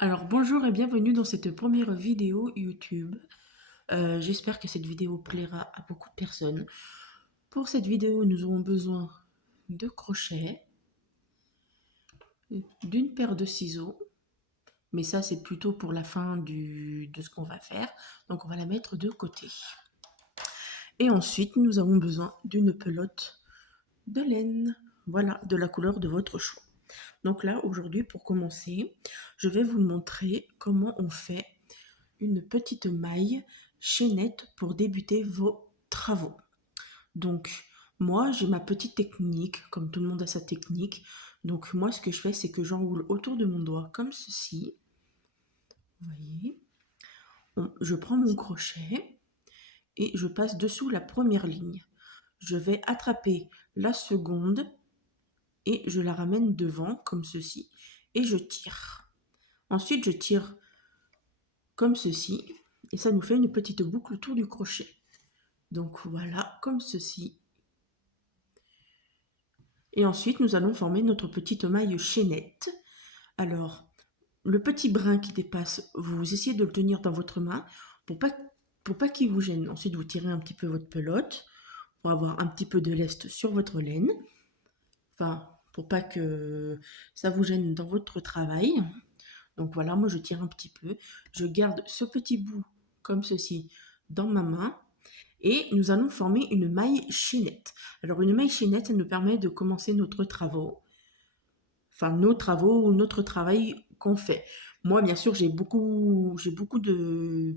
Alors bonjour et bienvenue dans cette première vidéo YouTube. J'espère que cette vidéo plaira à beaucoup de personnes. Pour cette vidéo, nous aurons besoin de crochets, d'une paire de ciseaux, mais ça c'est plutôt pour la fin de ce qu'on va faire, donc on va la mettre de côté. Et ensuite, nous avons besoin d'une pelote de laine, voilà, de la couleur de votre choix. Donc là, aujourd'hui, pour commencer, je vais vous montrer comment on fait une petite maille chaînette pour débuter vos travaux. Donc, moi, j'ai ma petite technique, comme tout le monde a sa technique. Donc, moi, ce que je fais, c'est que j'enroule autour de mon doigt comme ceci. Vous voyez, je prends mon crochet et je passe dessous la première ligne. Je vais attraper la seconde et je la ramène devant comme ceci et je tire. Ensuite, je tire comme ceci et ça nous fait une petite boucle autour du crochet. Donc voilà, comme ceci. Et ensuite, nous allons former notre petite maille chaînette. Alors, le petit brin qui dépasse, vous essayez de le tenir dans votre main pour pas qu'il vous gêne. Ensuite, vous tirez un petit peu votre pelote pour avoir un petit peu de lest sur votre laine. Enfin, pour pas que ça vous gêne dans votre travail. Donc voilà, moi je tire un petit peu. Je garde ce petit bout comme ceci dans ma main. Et nous allons former une maille chaînette. Alors une maille chaînette, ça nous permet de commencer notre travaux. Enfin nos travaux ou notre travail qu'on fait. Moi, bien sûr, j'ai beaucoup de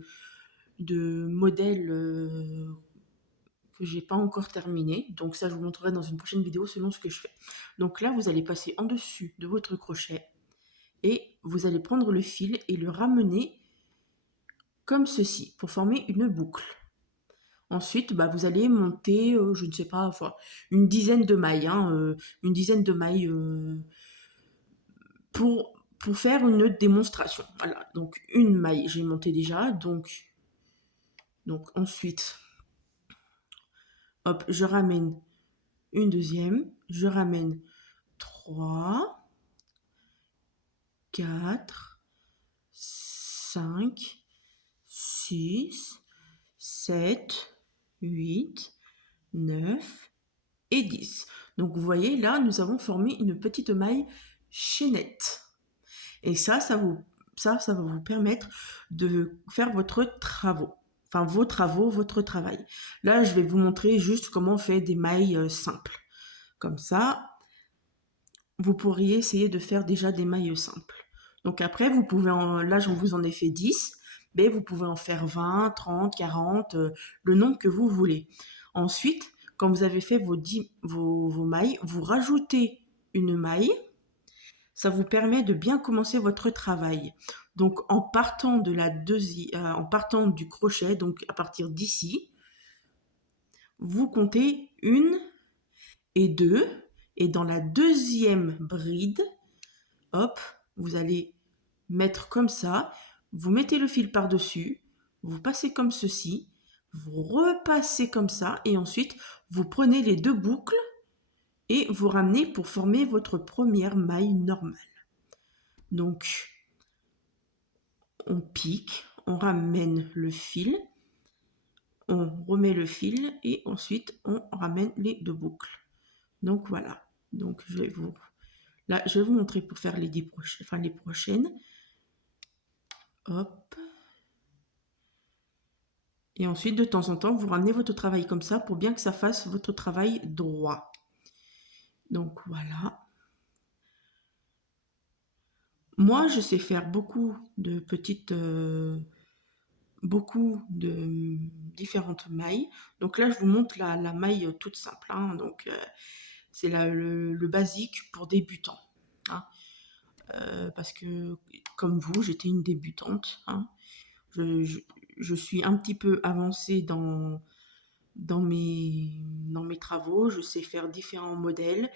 modèles que j'ai pas encore terminé. Donc ça, je vous montrerai dans une prochaine vidéo selon ce que je fais. Donc là, vous allez passer en dessus de votre crochet et vous allez prendre le fil et le ramener comme ceci pour former une boucle. Ensuite, bah, vous allez monter, je ne sais pas, enfin, une dizaine de mailles, hein, une dizaine de mailles pour faire une démonstration. Voilà, donc une maille, j'ai monté déjà, donc ensuite, hop, je ramène une deuxième, je ramène 3, 4, 5, 6, 7, 8, 9 et 10. Donc vous voyez, là, nous avons formé une petite maille chaînette. Et ça va vous permettre de faire votre travaux. Enfin, vos travaux, votre travail. Là, je vais vous montrer juste comment on fait des mailles simples. Comme ça, vous pourriez essayer de faire déjà des mailles simples. Donc après, vous pouvez là, je vous en ai fait 10, mais vous pouvez en faire 20, 30, 40, le nombre que vous voulez. Ensuite, quand vous avez fait vos mailles, vous rajoutez une maille. Ça vous permet de bien commencer votre travail. Donc en partant en partant du crochet, donc à partir d'ici, vous comptez une et deux, et dans la deuxième bride, hop, vous allez mettre comme ça, vous mettez le fil par-dessus, vous passez comme ceci, vous repassez comme ça, et ensuite vous prenez les deux boucles et vous ramenez pour former votre première maille normale. Donc on pique, on ramène le fil, on remet le fil et ensuite on ramène les deux boucles. Donc voilà. Donc je vais vous montrer pour faire les prochaines. Hop. Et ensuite, de temps en temps, vous ramenez votre travail comme ça pour bien que ça fasse votre travail droit. Donc voilà. Moi, je sais faire beaucoup de différentes mailles. Donc là, je vous montre la maille toute simple. Hein. Donc c'est le basique pour débutants. Hein. Parce que comme vous, j'étais une débutante. Hein. Je suis un petit peu avancée dans mes travaux. Je sais faire différents modèles,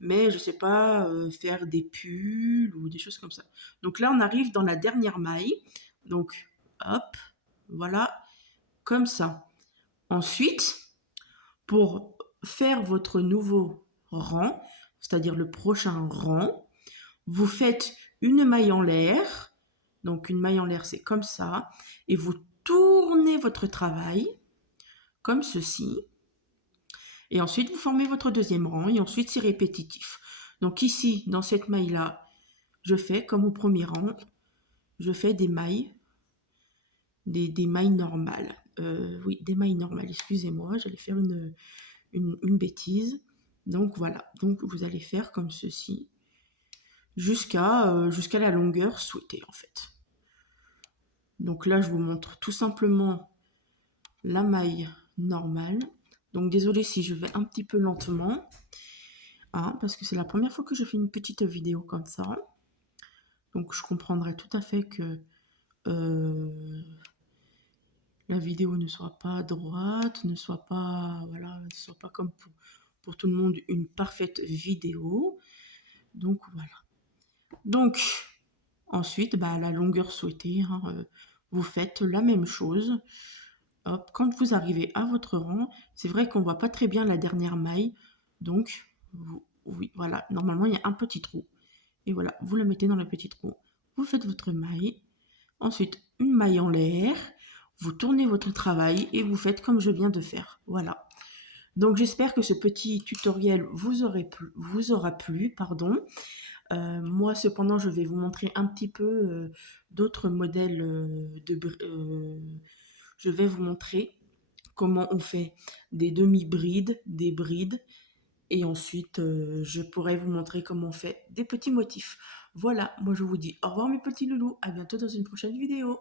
mais je ne sais pas faire des pulls ou des choses comme ça. Donc là, on arrive dans la dernière maille. Donc, hop, voilà, comme ça. Ensuite, pour faire votre nouveau rang, c'est-à-dire le prochain rang, vous faites une maille en l'air, Donc une maille en l'air, c'est comme ça. Et vous tournez votre travail comme ceci. Et ensuite, vous formez votre deuxième rang et ensuite, c'est répétitif. Donc ici, dans cette maille-là, je fais comme au premier rang, je fais des mailles, des mailles normales. Oui, des mailles normales, excusez-moi, j'allais faire une bêtise. Donc voilà, donc vous allez faire comme ceci jusqu'à la longueur souhaitée en fait. Donc là, je vous montre tout simplement la maille normale. Donc désolé si je vais un petit peu lentement, hein, parce que c'est la première fois que je fais une petite vidéo comme ça. Donc je comprendrai tout à fait que la vidéo ne soit pas droite, ne soit pas, voilà, ne soit pas comme pour tout le monde une parfaite vidéo. Donc voilà. Donc ensuite, bah, la longueur souhaitée, hein, vous faites la même chose. Hop, quand vous arrivez à votre rang, c'est vrai qu'on voit pas très bien la dernière maille, donc oui, voilà, normalement il y a un petit trou. Et voilà, vous le mettez dans le petit trou. Vous faites votre maille, ensuite une maille en l'air, vous tournez votre travail et vous faites comme je viens de faire. Voilà. Donc j'espère que ce petit tutoriel vous aura plu, pardon. Moi cependant je vais vous montrer un petit peu d'autres modèles je vais vous montrer comment on fait des demi-brides, des brides, et ensuite je pourrai vous montrer comment on fait des petits motifs. Voilà, moi je vous dis au revoir mes petits loulous, à bientôt dans une prochaine vidéo.